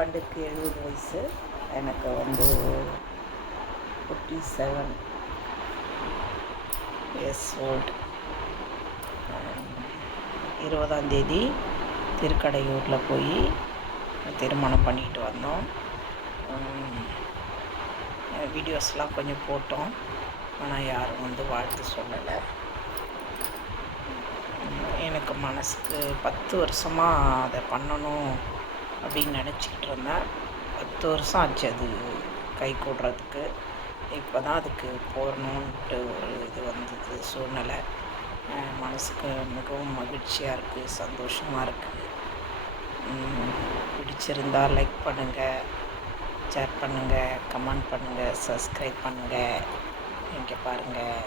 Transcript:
பண்டுக்கு 70 வயசு. எனக்கு 47 years old. 20ஆம் தேதி திருக்கடையூரில் போய் திருமணம் பண்ணிட்டு வந்தோம். வீடியோஸ்லாம் கொஞ்சம் போட்டோம், ஆனால் யாரும் வாழ்த்து சொல்லலை. எனக்கு மனசுக்கு 10 வருஷமாக அதை பண்ணணும் அப்படின்னு நினச்சிக்கிட்டு இருந்தேன். 10 வருஷம் ஆச்சு அது கை கூடுறதுக்கு. இப்போ தான் அதுக்கு போடணுன்ட்டு ஒரு இது வந்தது சூழ்நிலை. மனசுக்கு மிகவும் மகிழ்ச்சியாக இருக்குது, சந்தோஷமாக இருக்குது. பிடிச்சிருந்தால் லைக் பண்ணுங்கள், ஷேர் பண்ணுங்கள், கமெண்ட் பண்ணுங்கள், சப்ஸ்கிரைப் பண்ணுங்கள். இங்கே பாருங்கள்.